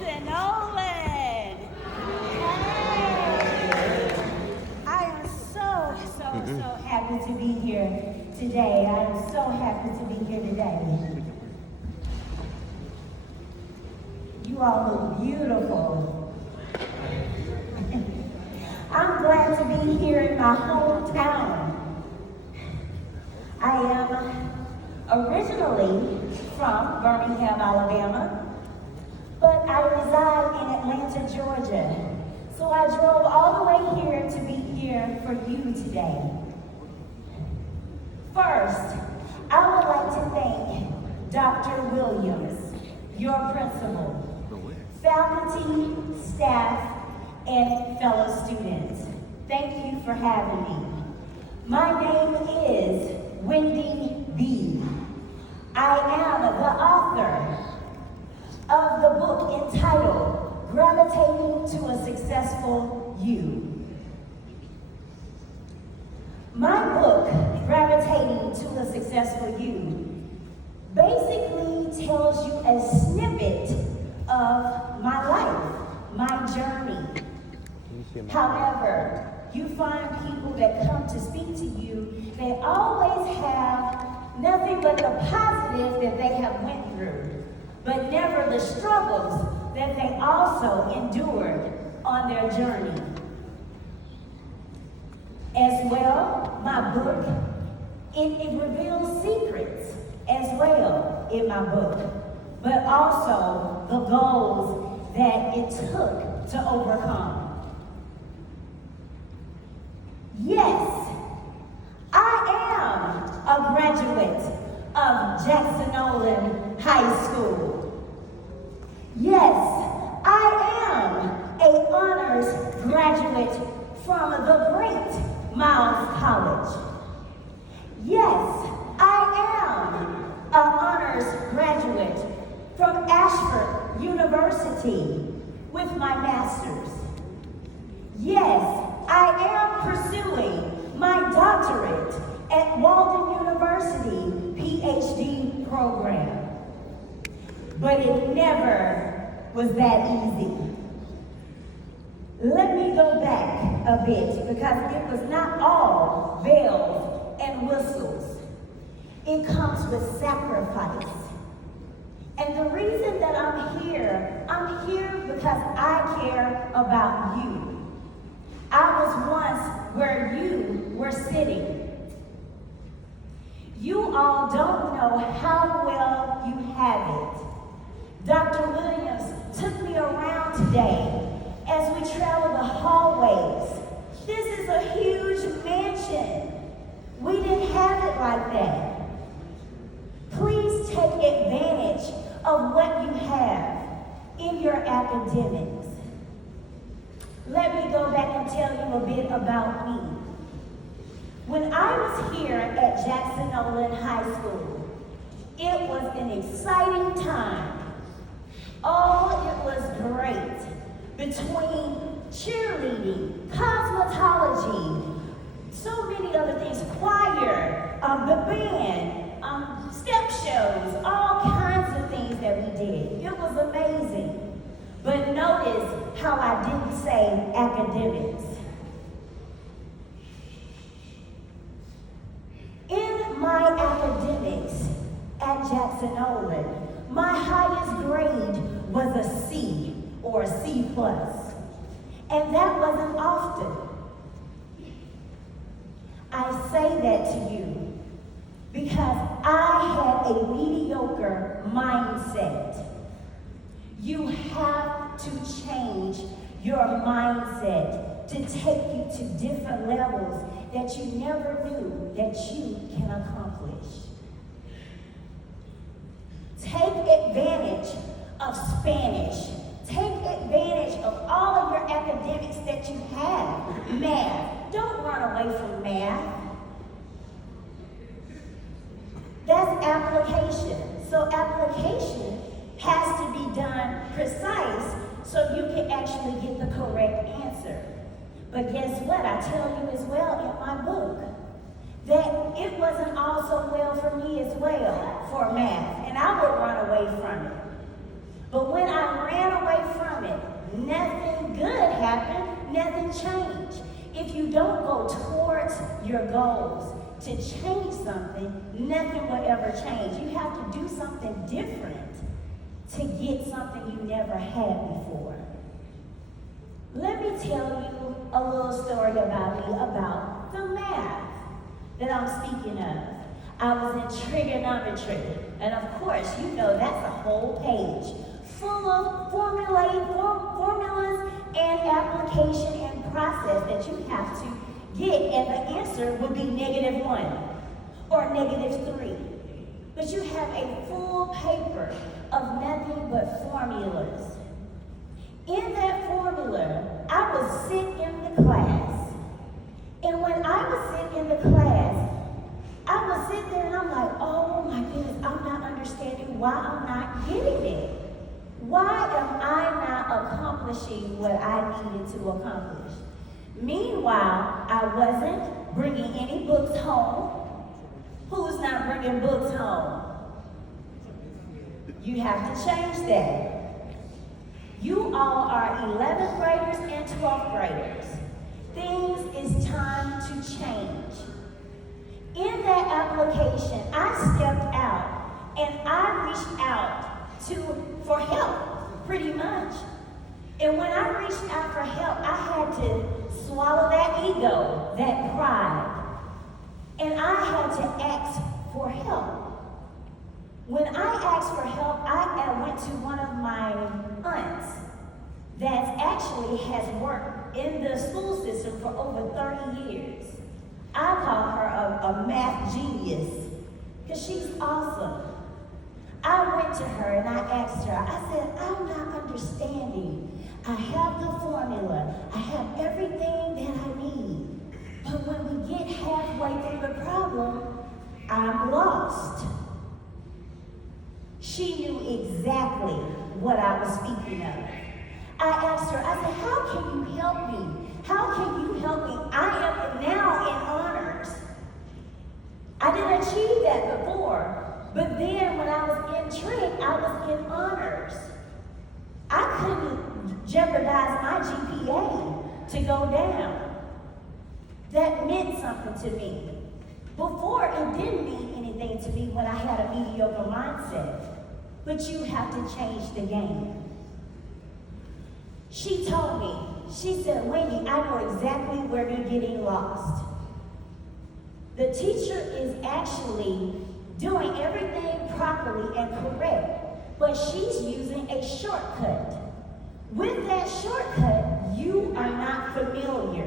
Jackson Olin. Hey. I am so happy to be here today. I am so happy to be here today. You all look beautiful. I'm glad to be here in my hometown. I am originally from Birmingham, Alabama, but I reside in Atlanta, Georgia. So I drove all the way here to be here for you today. First, I would like to thank Dr. Williams, your principal, faculty, staff, and fellow students. Thank you for having me. My name is Wendy B. I am the author of the book entitled Gravitating to a Successful You. My book, Gravitating to a Successful You, basically tells you a snippet of my life, my journey. However, you find people that come to speak to you, they always have nothing but the positive that they have went through, but never the struggles that they also endured on their journey. As well, my book, it reveals secrets as well in my book, but also the goals that it took to overcome. Yes, I am a graduate of Jackson Olin High School. Yes, I am an honors graduate from the great Miles College. Yes, I am an honors graduate from Ashford University with my master's. Yes, I am pursuing my doctorate at Walden University PhD program. But it never was that easy. Let me go back a bit because it was not all bells and whistles. It comes with sacrifice. And the reason that I'm here because I care about you. I was once where you were sitting. You all don't know how well you have it. Dr. Williams took me around today as we traveled the hallways. This is a huge mansion. We didn't have it like that. Please take advantage of what you have in your academics. Let me go back and tell you a bit about me. When I was here at Jackson Olin High School, it was an exciting time. Oh, it was great. Between cheerleading, cosmetology, so many other things, choir, the band, step shows, all kinds of things that we did. It was amazing. But notice how I didn't say academics. In my academics at Jackson Olin, my highest grade was a C or a C+. And that wasn't often. I say that to you because I had a mediocre mindset. You have to change your mindset to take you to different levels that you never knew that you can accomplish. Take advantage of Spanish. Take advantage of all of your academics that you have. Math. Don't run away from math. That's application. So application has to be done precise so you can actually get the correct answer. But guess what? I tell you as well in my book that it wasn't also well for me as well for math, and I would run away from it. But when I ran away from it, nothing good happened, nothing changed. If you don't go towards your goals to change something, nothing will ever change. You have to do something different to get something you never had before. Let me tell you a little story about me, about the math that I'm speaking of. I was in trigonometry, and of course, you know that's a whole page full of formulas and application and process that you have to get, and the answer would be -1 or -3. But you have a full paper of nothing but formulas. In that formula, I would sit in the class. And when I would sit in the class, I would sit there and I'm like, oh my goodness, I'm not understanding why I'm not getting it. Why am I not accomplishing what I needed to accomplish? Meanwhile, I wasn't bringing any books home. Who's not bringing books home? You have to change that. You all are 11th graders and 12th graders. Things is time to change. In that application, I stepped out and I reached out for help, pretty much. And when I reached out for help, I had to swallow that ego, that pride. And I had to ask for help. When I asked for help, I went to one of my aunts that actually has worked in the school system for over 30 years. I call her a math genius because she's awesome. I went to her and I asked her, I said, I'm not understanding. I have the formula. I have everything that I need. But when we get halfway through the problem, I'm lost. She knew exactly what I was speaking of. I asked her, I said, how can you help me? How can you help me? I am now in honors. I didn't achieve that before. But then when I was in trig, I was in honors. I couldn't jeopardize my GPA to go down. That meant something to me. Before, it didn't mean anything to me when I had a mediocre mindset. But you have to change the game. She told me, she said, Wendy, I know exactly where you're getting lost. The teacher is actually doing everything properly and correct, but she's using a shortcut. With that shortcut, you are not familiar.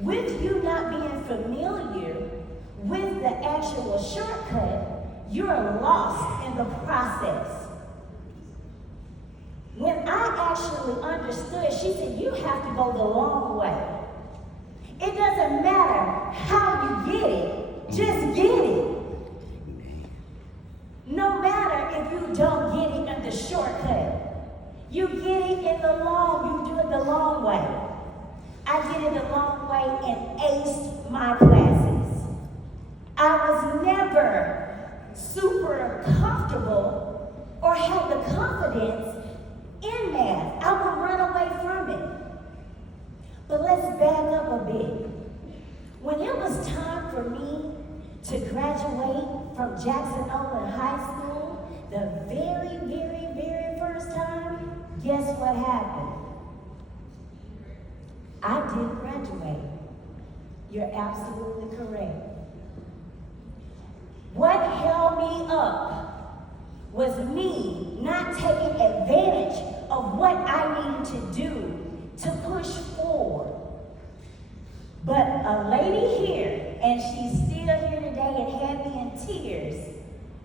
With you not being familiar with the actual shortcut, you're lost in the process. When I actually understood, she said, you have to go the long way. It doesn't matter how you get it, just get it. No matter if you don't get it in the shortcut, you get it in the long, you do it the long way. I did it the long way and aced my classes. I was never super comfortable or had the confidence in math. I would run away from it. But let's back up a bit. When it was time for me to graduate from Jackson Olin High School, the very, very, very first time, guess what happened? I did graduate. You're absolutely correct. What held me up was me not taking advantage of what I needed to do to push forward. But a lady here, and she's still here today and had me in tears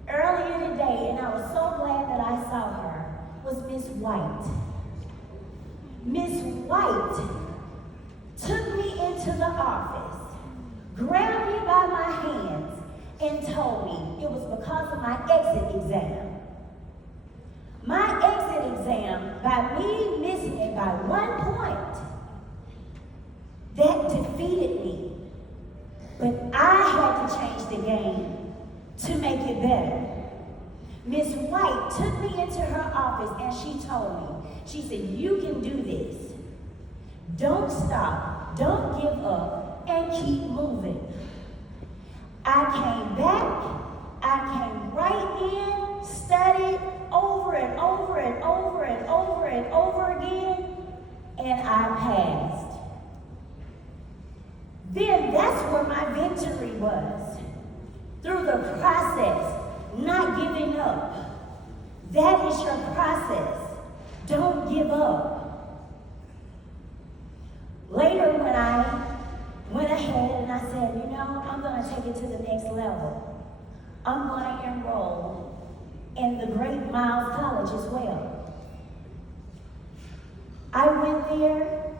earlier today, and I was so glad that I saw her, was Miss White. Miss White took me into the office, grabbed me by my hands, and told me it was because of my exit exam. My exit exam, by me missing it by 1 point, that defeated me. But I had to change the game to make it better. Miss White took me into her office and she told me, she said, you can do this. Don't stop, don't give up, and keep moving. I came back, I came right in, studied over and over and over and over and over again, and I passed. Then that's where my victory was. Through the process, not giving up. That is your process. Don't give up. Later when I went ahead and I said, you know, I'm going to take it to the next level. I'm going to enroll in the Great Miles College as well. I went there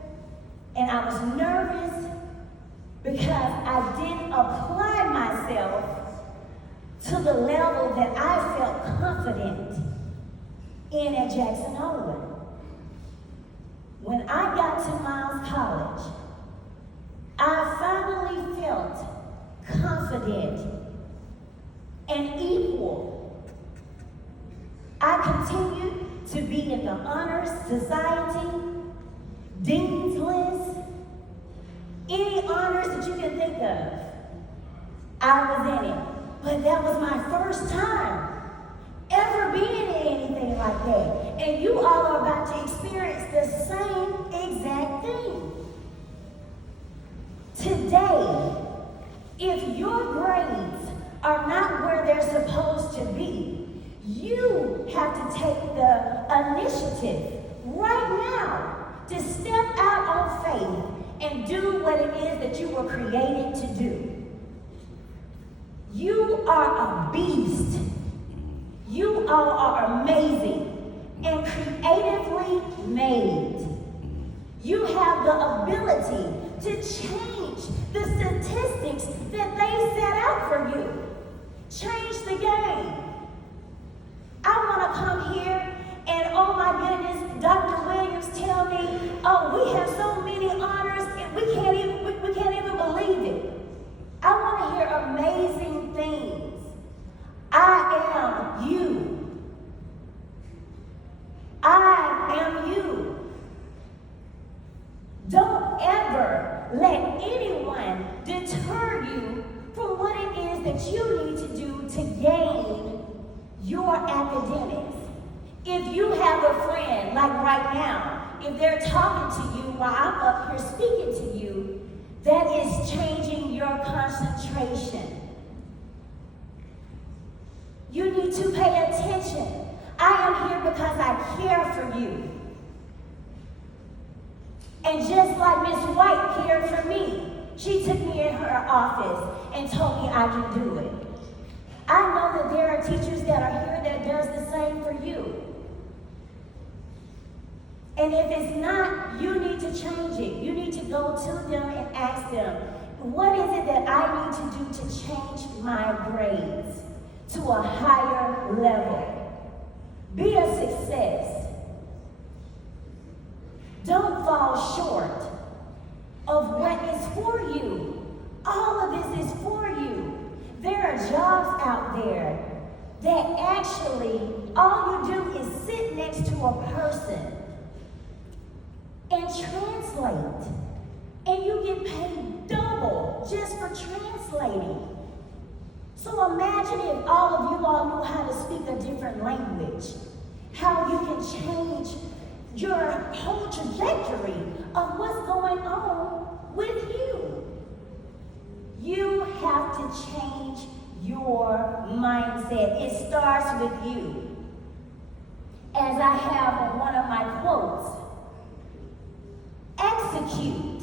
and I was nervous because I didn't apply myself to the level that I felt confident in at Jackson Olin. When I got to Miles College, I finally felt confident and equal. I continued to be in the Honors Society, Dean's List, any honors that you can think of. I was in it. But that was my first time ever being in anything like that. And you all are about to experience the same exact thing. Today, if your grades are not where they're supposed to be, you have to take the initiative right now to step out on faith and do what it is that you were created to do. You are a beast. You all are amazing and creatively made. You have the ability to change the statistics that they set out for you. Change the game. I want to come here and, oh my goodness, Dr. Williams tell me, oh, we have so many honors and we can't even believe it. I want to hear amazing things. I am you. I am you. Don't ever let anyone deter you from what it is that you need to do to gain your academics. If you have a friend, like right now, if they're talking to you while I'm up here speaking to you, that is changing your concentration. You need to pay attention. I am here because I care for you. And just like Miss White cared for me, she took me in her office and told me I can do it. I know that there are teachers that are here that does the same for you. And if it's not, you need to change it. You need to go to them and ask them, what is it that I need to do to change my grades to a higher level? Be a success. Don't fall short of what is for you. All of this is for you. There are jobs out there that actually all you do is sit next to a person and translate. And you get paid double just for translating. So imagine if all of you all knew how to speak a different language, how you can change your whole trajectory of what's going on with you. You have to change your mindset. It starts with you. As I have on one of my quotes, execute.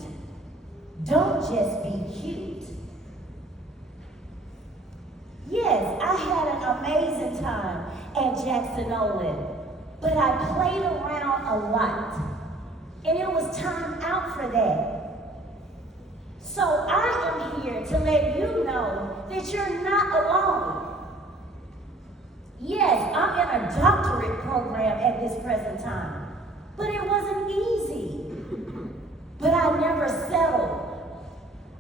Don't just be cute. Yes, I had an amazing time at Jackson Olin, but I played around a lot, and it was time out for that. So I am here to let you know that you're not alone. Yes, I'm in a doctorate program at this present time, but it wasn't easy. But I never settled.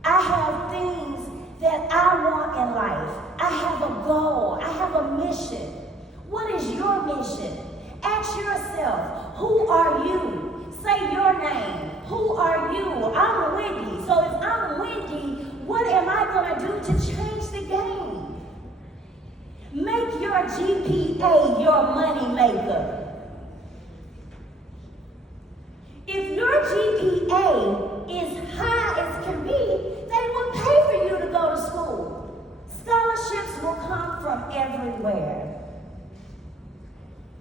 I have things that I want in life. I have a goal. I have a mission. What is your mission? Ask yourself, who are you? Say your name. Who are you? I'm Wendy. So if I'm Wendy, what am I going to do to change the game? Make your GPA your money maker. If your GPA is high as can be, they will pay for you to go to school. Scholarships will come from everywhere.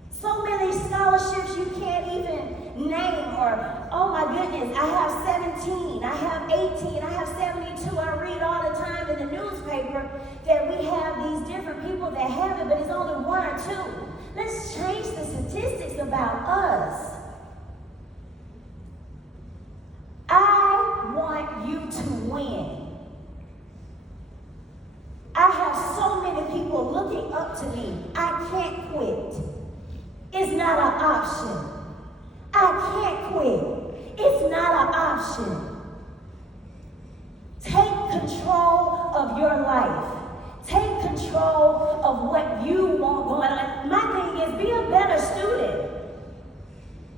So many scholarships you can't even name, or, oh my goodness, I have 17, I have 18, I have 72. I read all the time in the newspaper that we have these different people that have it, but it's only one or two. Let's change the statistics about us. I want you to win. I have so many people looking up to me. I can't quit. It's not an option. I can't quit. It's not an option. Take control of your life. Take control of what you want going on. My thing is, be a better student.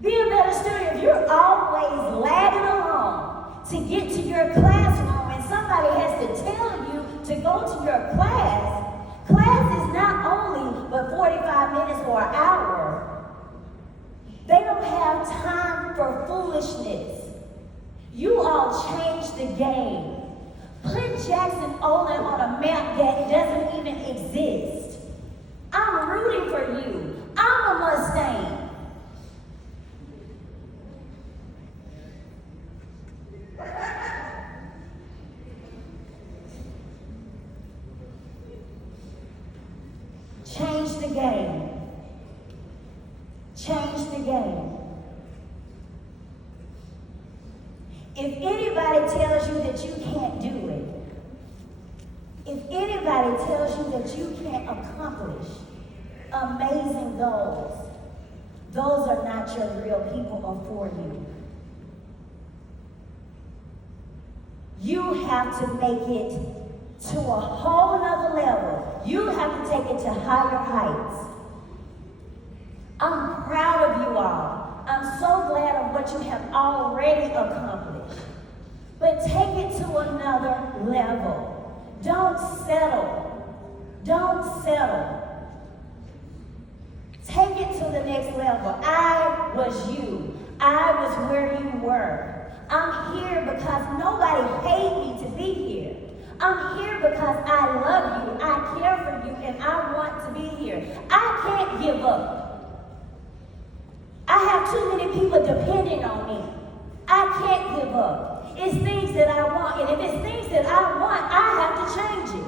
Be a better student. If you're always lagging along to get to your classroom and somebody has to tell you to go to your class is not only but 45 minutes or an hour. They don't have time for foolishness. You all change the game. Put Jackson Olin on a map that doesn't even exist. I'm rooting for you. I'm a Mustang. Change the game. Change the game. If anybody tells you that you can't do it, if anybody tells you that you can't accomplish amazing goals, those are not your real people or for you. You have to make it to a whole nother level. You have to take it to higher heights. I'm proud of you all. I'm so glad of what you have already accomplished. But take it to another level. Don't settle. Don't settle. Take it to the next level. I was you. I was where you were. I'm here because nobody paid me to be here. I'm here because I love you, I care for you, and I want to be here. I can't give up. I have too many people depending on me. I can't give up. It's things that I want, and if it's things that I want, I have to change it.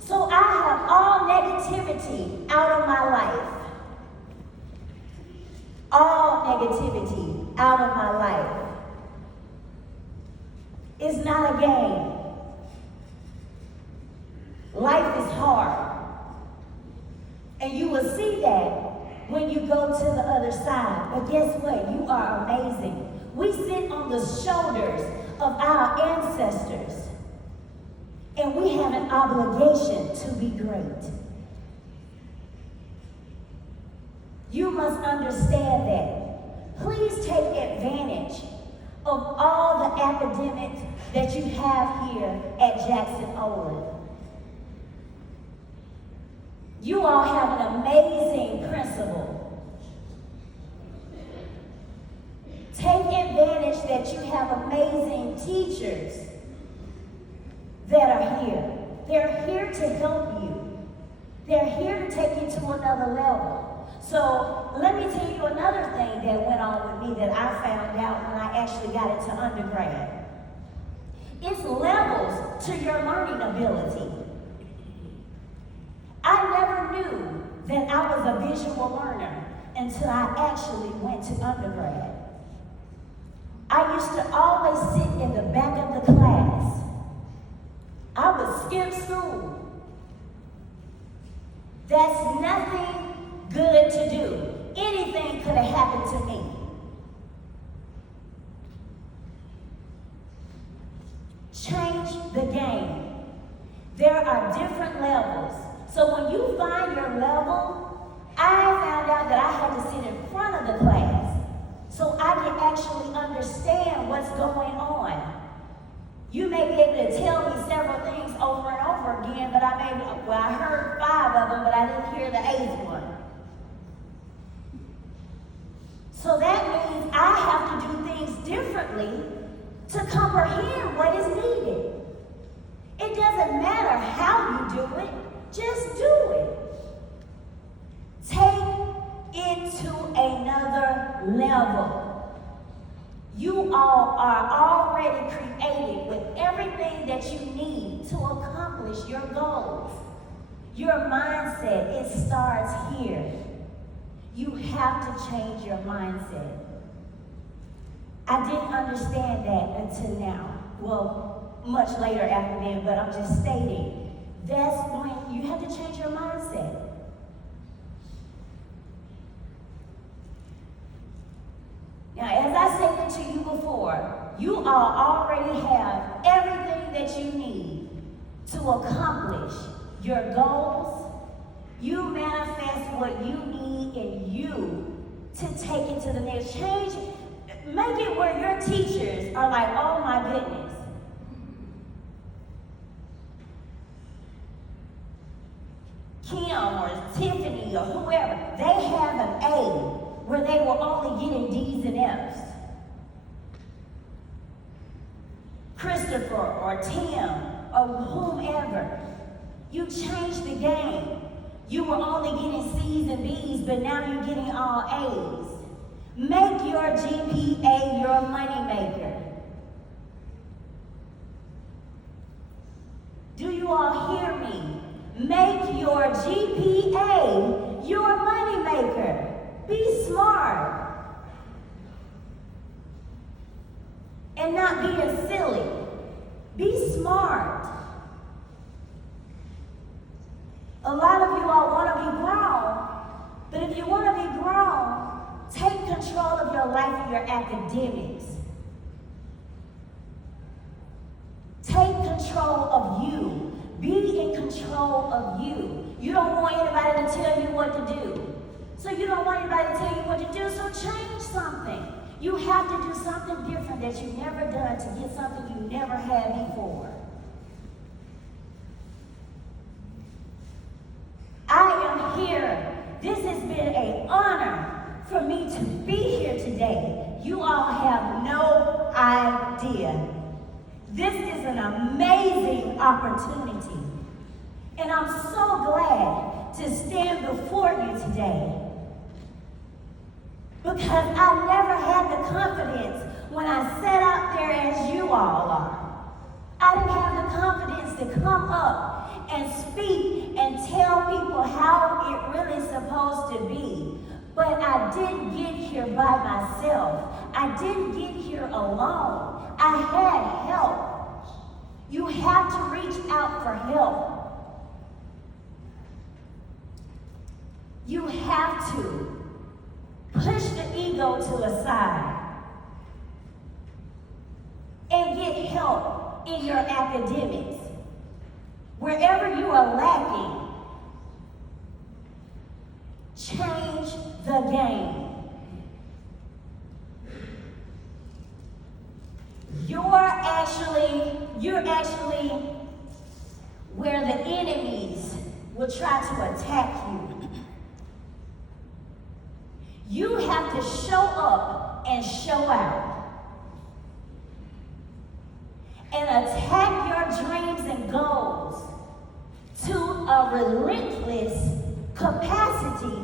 So I have all negativity out of my life. All negativity out of my life. It's not a game. Life is hard. And you will see that when you go to the other side. But guess what? You are amazing. We sit on the shoulders of our ancestors. And we have an obligation to be great. You must understand that. Please take advantage of all the academics that you have here at Jackson Olin. You all have an amazing principal. Take advantage that you have amazing teachers that are here. They're here to help you. They're here to take you to another level. So let me tell you another thing that went on with me that I found out when I actually got into undergrad. It's levels to your learning ability. I never knew that I was a visual learner until I actually went to undergrad. I used to always sit in the back of the class. I would skip school. That's nothing good to do. Anything could have happened to me. Change the game. There are different levels. So when you find your level I found out that I had to sit in front of the class so I could actually understand what's going on. You may be able to tell me several things over and over again, but I heard 5 of them, but I didn't hear the 8th one. So that means I have to do things differently to comprehend what is needed. It doesn't matter how you do it, just do it. Take it to another level. You all are already created with everything that you need to accomplish your goals. Your mindset, it starts here. You have to change your mindset. I didn't understand that until now. Well, much later after then, but I'm just stating. That's when you have to change your mindset. Now, as I stated to you before, you all already have everything that you need to accomplish your goals. You manifest what you need in you to take it to the next change. Make it where your teachers are like, oh my goodness. Kim or Tiffany or whoever, they have an A where they were only getting D's and F's. Christopher or Tim or whomever, you changed the game. You were only getting C's and B's, but now you're getting all A's. Make your GPA your moneymaker. Do you all hear me? Make your GPA your moneymaker. Be smart. And not being silly. Be smart. A lot of you all want to be grown, but if you want to be grown, take control of your life and your academics. Take control of you. Be in control of you. You don't want anybody to tell you what to do. So you don't want anybody to tell you what to do, so change something. You have to do something different that you've never done to get something you never had before. I am here. This has been an honor for me to be here today. You all have no idea. This is an amazing opportunity. And I'm so glad to stand before you today. Because I never had the confidence when I sat out there as you all are. I didn't have the confidence to come up and speak and tell people how it really is supposed to be. But I didn't get here by myself. I didn't get here alone. I had help. You have to reach out for help. You have to push the ego to the side and get help in your academics. Wherever you are lacking, change the game. You're actually where the enemies will try to attack you. You have to show up and show out. And attack your dreams and goals to a relentless capacity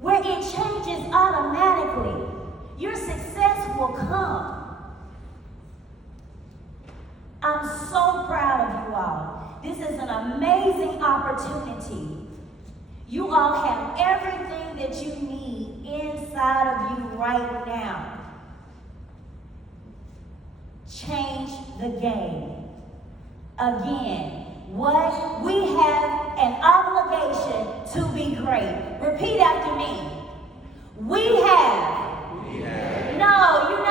where it changes automatically. Your success will come. I'm so proud of you all. This is an amazing opportunity. You all have everything that you need inside of you right now. Change the game. Again, what? We have an obligation to be great. Repeat after me. We have. No, you